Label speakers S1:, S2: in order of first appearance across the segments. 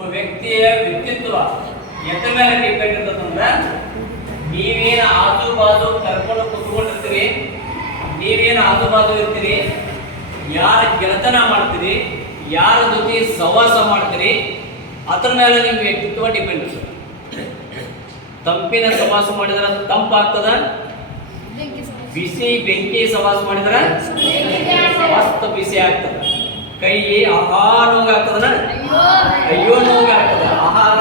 S1: ಒಬ್ಬ ವ್ಯಕ್ತಿಯ ವ್ಯಕ್ತಿತ್ವ ಎತ್ತ ಮೇಲೆ ಡಿಪೆಂಡ್ ಇರ್ತದಂದ್ರ ನೀವೇನು ಆಜು ಬಾಜು ಕರ್ಕೊಂಡು ಕುತ್ಕೊಂಡಿರ್ತೀರಿ ನೀವೇನು ಆಜು ಬಾಜು ಇರ್ತೀರಿ ಯಾರ ಗೆಳತನ ಮಾಡ್ತೀರಿ ಯಾರ ಜೊತೆ ಸವಾಸ ಮಾಡ್ತೀರಿ ಅದ್ರ ಮೇಲೆ ನಿಮ್ಮ ವ್ಯಕ್ತಿತ್ವ ಡಿಪೆಂಡ್ ಇರ್ತದೆ. ತಂಪಿನ ಸವಾಸ ಮಾಡಿದ್ರೆ ತಂಪಾಗ್ತದ? ಬಿಸಿ ಬೆಂಕಿ ಸವಾಸ ಮಾಡಿದ್ರೆ ಮಸ್ತ್ ಬಿಸಿ ಆಗ್ತದ. ಕೈ ಆಹಾರ ನೋವಾಗ್ತದನ ಅಯ್ಯೋ ನೋವಾಗ್ತದ ಆಹಾರ?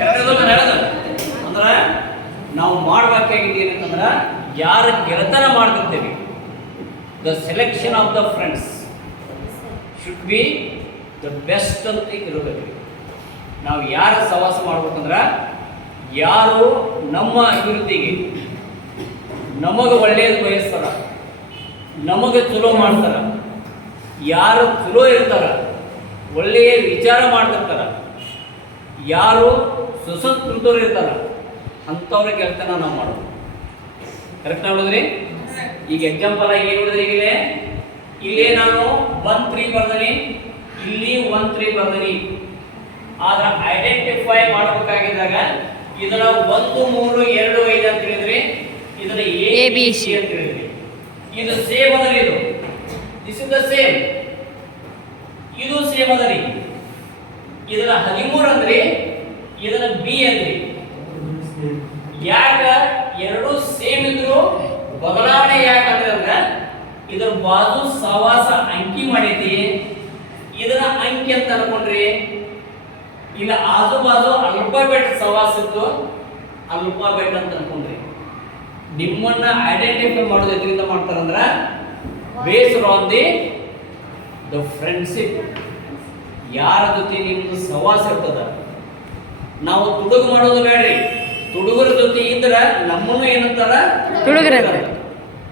S1: ಎರಡನೇದೊಂದು ನಡೆದ. ಅಂದ್ರ ನಾವು ಮಾಡ್ಬೇಕಾಗಿದ್ದು ಏನಂತಂದ್ರ ಯಾರ ಗೆಳೆತನ ಮಾಡ್ತಿರ್ತೇವೆ. The selection of the friends should be the best ಅಂತ ಇರಬೇಕು. ನಾವು ಯಾರ ಸವಾಸ ಮಾಡ್ಬೇಕಂದ್ರೆ ಯಾರು ನಮ್ಮ ಅಭಿವೃದ್ಧಿಗೆ ನಮಗೆ ಒಳ್ಳೆಯದು ಬಯಸ್ತಾರ ನಮಗೆ ಚಲೋ ಮಾಡ್ತಾರ ಯಾರು ಚಲೋ ಇರ್ತಾರ, ಒಳ್ಳೆಯ ವಿಚಾರ ಮಾಡ್ತಿರ್ತಾರ, ಯಾರು ಸುಸಂಸ್ಕೃತರು ಇರ್ತಾರ, ಅಂಥವ್ರ ಕೆಲಸನ ನಾವು ಮಾಡೋದು. ಕರೆಕ್ಟ್ ನೋಡಿದ್ರಿ ಈಗ ಎಕ್ಸಾಂಪಲ್ ಆಗಿ ಏನು ನೋಡಿದ್ರಿ ಈಗಲೇ? ಇಲ್ಲೇ ನಾನು ಒನ್ ತ್ರೀ ಬರ್ದನಿ, ಇಲ್ಲಿ ಒನ್ ತ್ರೀ ಬರ್ದನಿ. ಆದ್ರೆ ಐಡೆಂಟಿಫೈ ಮಾಡಬೇಕಾಗಿದ್ದಾಗ ಇದನ್ನ ಒಂದು, ಮೂರು, ಎರಡು, ಐದು ಅಂತ ಹೇಳಿದ್ರಿ. ಇದನ್ನ ಎ ಬಿ ಸಿ ಅಂತ ಹೇಳಿದ್ರಿ. ಇದು ಸೇಮ್ ಅದರಿ ಇದು. ದಿಸ್ ಇಸ್ ದ ಸೇಮ್ ಇದು ಸೇಮ್ ಅದರಿ ಇದರ ಹದಿಮೂರು ಅಂದ್ರಿ ಇದರ ಬಿ ಅಂದ್ರಿ ಯಾಕ? ಎರಡು ಸೇಮ್ ಇದ್ರು ಬದಲಾವಣೆ ಯಾಕಂದ್ರೆ ಇದ್ರ ಬಾಜು ಸವಾಸ ಅಂಕಿ ಮಾಡೈತಿ. ಇದರ ಅಂಕಿ ಅಂತ ಅನ್ಕೊಂಡ್ರಿ. ಇಲ್ಲ ಆಜು ಬಾಜು ಅಲ್ಫಾಬೆಟ್ ಸವಾಸ ಇತ್ತು. ಅಲ್ಫಾಬೆಟ್ ಅಂತ ಅನ್ಕೊಂಡ್ರಿ. ನಿಮ್ಮನ್ನ ಐಡೆಂಟಿಫೈ ಮಾಡೋದು ಎದ್ರಿಂದ ಮಾಡ್ತಾರಂದ್ರ based on the the friendship ಯಾರ ಜೊತೆ ನಿಮ್ದು ಸವಾಸ ಇರ್ತದ ನಾವು ತುಡುಗು ಮಾಡೋದು ಬೇಡ್ರಿ. ತುಡುಗರ ಜೊತೆ ಇದ್ರ ನಮ್ಮನ್ನು ಏನಂತಾರ?
S2: ತುಡುಗರ.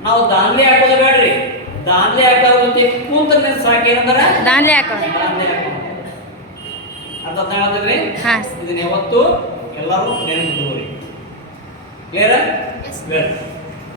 S1: ನಾವು ದಾನ್ಲಿ ಹಾಕೋದು ಬೇಡ್ರಿ. ದಾನ್ಲಿ ಹಾಕೋದ್ರ ಜೊತೆ ಕೂತ ಸಾಕು ಏನಂತಾರ?
S2: ದಾನ್ಲೆ ಹಾಕೋ
S1: ದಾನ್ಲಿ ಹಾಕೋ ಅರ್ಥ ಹೇಳ್ತಿದ್ರಿ
S2: ಹಾಂ.
S1: ಇದನ್ನ ಯಾವತ್ತು ಎಲ್ಲರೂ ನೆನಪಿಟ್ಕೋರಿ ಕ್ಲಿಯರ್ ವೆಲ್